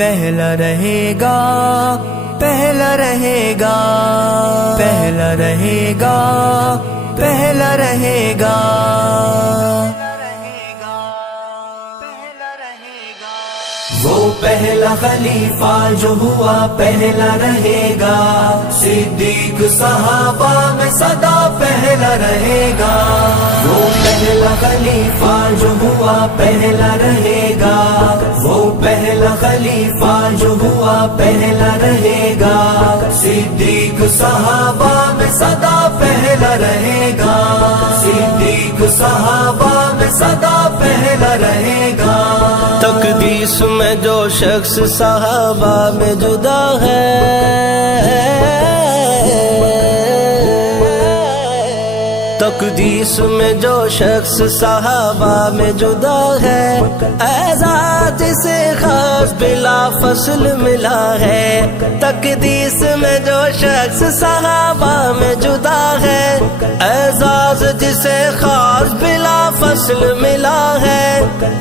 پہلا رہے گا، پہلا رہے گا، پہلا رہے گا، پہلا رہے گا، وہ پہلا خلیفہ جو ہوا پہلا رہے گا، صدیق صحابہ میں سدا پہلا رہے گا، وہ پہلا خلیفہ جو ہوا پہلا رہے گا، وہ پہلا خلیفہ جو ہوا پہلا رہے گا، صدیق صحابہ میں سدا پہلا رہے گا، صدیق صحابہ میں سدا پہلا رہے گا۔ تقدیس میں جو شخص صحابہ میں جدا ہے، تقدیس میں جو شخص صحابہ میں جدا ہے، اعزاز سے خاص بلا فصل ملا ہے، تقدیس میں جو شخص صحابہ میں جدا ہے، اعزاز جسے خاص بلا فصل ملا ہے،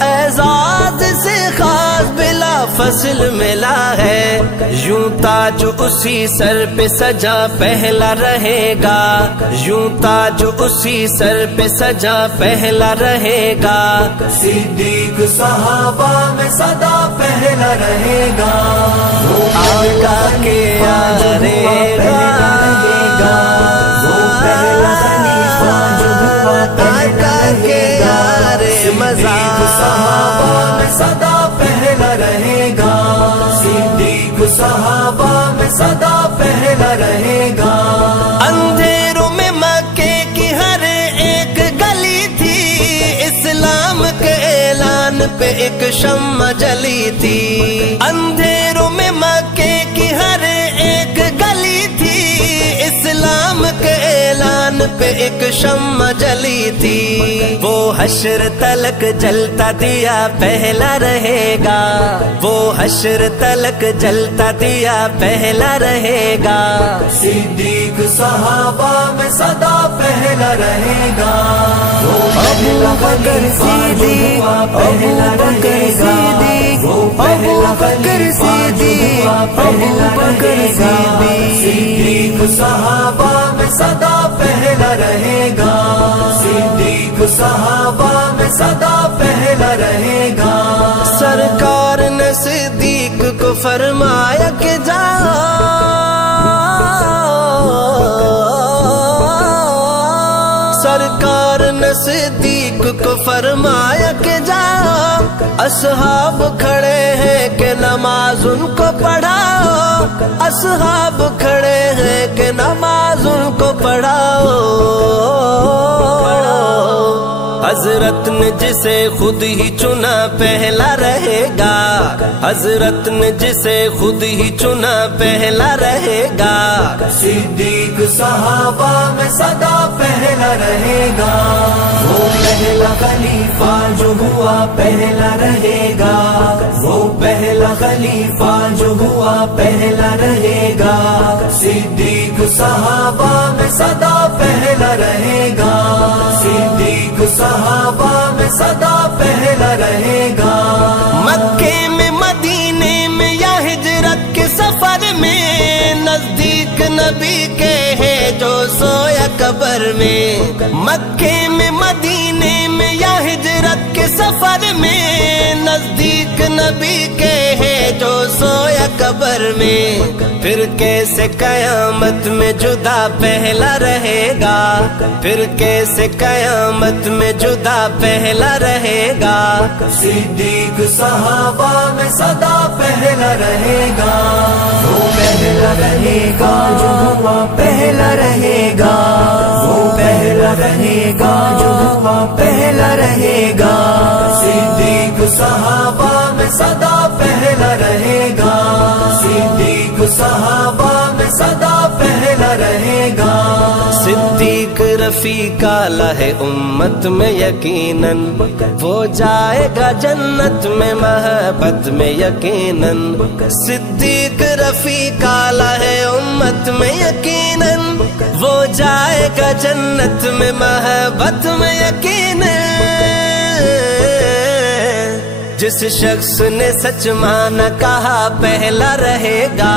اعزاز سے خاص بلا فصل ملا ہے، یوں تاج اسی سر پہ سجا پہلا رہے گا، یوں تاج اسی سر پہ سجا پہلا رہے گا، صدیق صحابہ میں سدا پہلا رہے گا، وہ آقا کے یارے پہلا رہے گا، وہ پہلا خلیفہ جو ہوا پہلا رہے گا، صدیق صحابہ میں سدا پہلا رہے گا، صدیق صحابہ میں سدا پہلا رہے گا۔ اندھیروں میں مکے کی ہر ایک گلی تھی، اسلام کے اعلان پہ ایک شمع جلی تھی، اندھیروں میں مکے کی ہر ایک گلی تھی، اسلام کے اعلان پہ ایک شمع جلی تھی، وہ حشر تلک جلتا دیا پہلا رہے گا، وہ حشر تلک جلتا دیا پہلا رہے گا، صدیق صحابہ میں سدا پہلا رہے گا، وہ پہلا خلیفہ جو ہوا پہلا رہے گا، وہ پہلا خلیفہ جو ہوا پہلا رہے گا، صدیق صحابہ میں سدا پہلا رہے گا، صدیق صحابہ میں سدا پہلا رہے گا۔ سرکار نے صدیق کو فرمایا کہ جاؤ، سرکار نے صدیق کو فرمایا کہ جاؤ، اصحاب کھڑے ہیں کہ نماز ان کو پڑھاؤ، اصحاب کھڑے ہیں کہ نماز ان کو پڑھاؤ، حضرت نے جسے خود ہی چنا پہلا رہے گا، حضرت نے جسے خود ہی چنا پہلا رہے گا، صدیق صحابہ میں سدا پہلا رہے گا، وہ پہلا خلیفہ جو ہوا پہلا رہے گا، وہ پہلا خلیفہ جو ہوا پہلا رہے گا، صدیق صحابہ میں سدا پہلا رہے گا، صدیق صحابہ میں سدا پہلا رہے گا۔ مکے میں مدینے میں یا ہجرت کے سفر میں، نزدیک نبی کے ہیں جو سویا قبر میں، مکے میں مدینے میں یا ہجرت کے سفر میں، نزدیک نبی کے ہیں جو سویا قبر میں، پھر کیسے قیامت میں جدا پہلا رہے گا، پھر کیسے قیامت میں جدا پہلا رہے گا، صدیق صحابہ میں سدا پہلا رہے گا، وہ پہلا رہے گا جو ہوا پہلا رہے گا، وہ پہلا رہے گا جو ہوا پہلا رہے گا، صدیق صحابہ میں سدا پہلا رہے گا، صدیق صحابہ میں سدا پہلا رہے گا۔ صدیق رفیق اعلیٰ ہے امت میں یقیناً، وہ جائے گا جنت میں محبت میں یقیناً، صدیق رفیق اعلیٰ ہے امت میں یقیناً، وہ جائے گا جنت میں محبت میں یقیناً، جس شخص نے سچ مانا کہا پہلا رہے گا،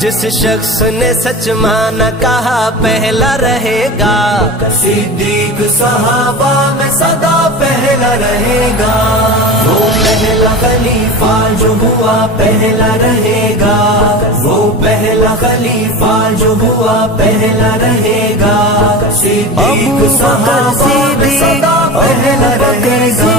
جس شخص نے سچ مانا کہا پہلا رہے گا، صدیق صحابہ میں سدا پہلا رہے گا، وہ پہلا خلیفہ جو ہوا پہلا رہے گا، وہ پہلا خلیفہ جو ہوا پہلا رہے گا، صدیق صحابہ میں سدا پہلا رہے گا۔